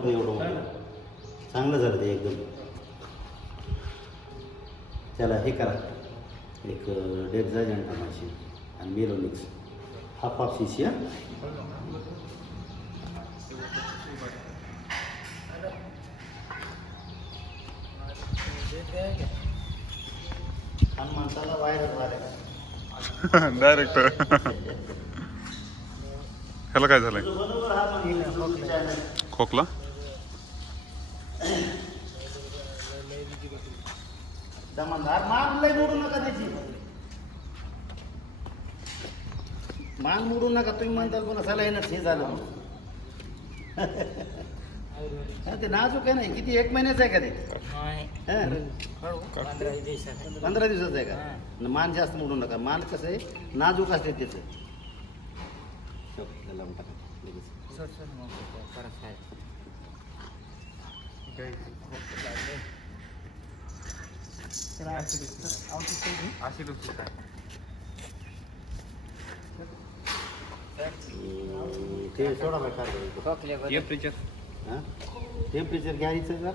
मोठं एवढं मोठं चांगलं झालं ते एकदम. त्याला हे करा एक डेक्झाजन टाकायची आणि मेलोनिक्स हाफ सीसी. हा माणसाला वायरच वाढायला डायरेक्ट. ह्याला काय झालंय? खोकला. जमानदार मान लय मोडू नका त्याची. मान मोडू नका. तुम्ही म्हणताल कोणा सलाईनच हे झालं. ते नाजूक आहे नाही. किती 1 महिन्याचं आहे का ते? 15 दिवसाचं आहे का? मान जास्त मोडू नका. मान कसं आहे नाजूक असते त्याचं. लावून टाका लगेच. ते सोडा टेम्परेचर घ्यायचं का?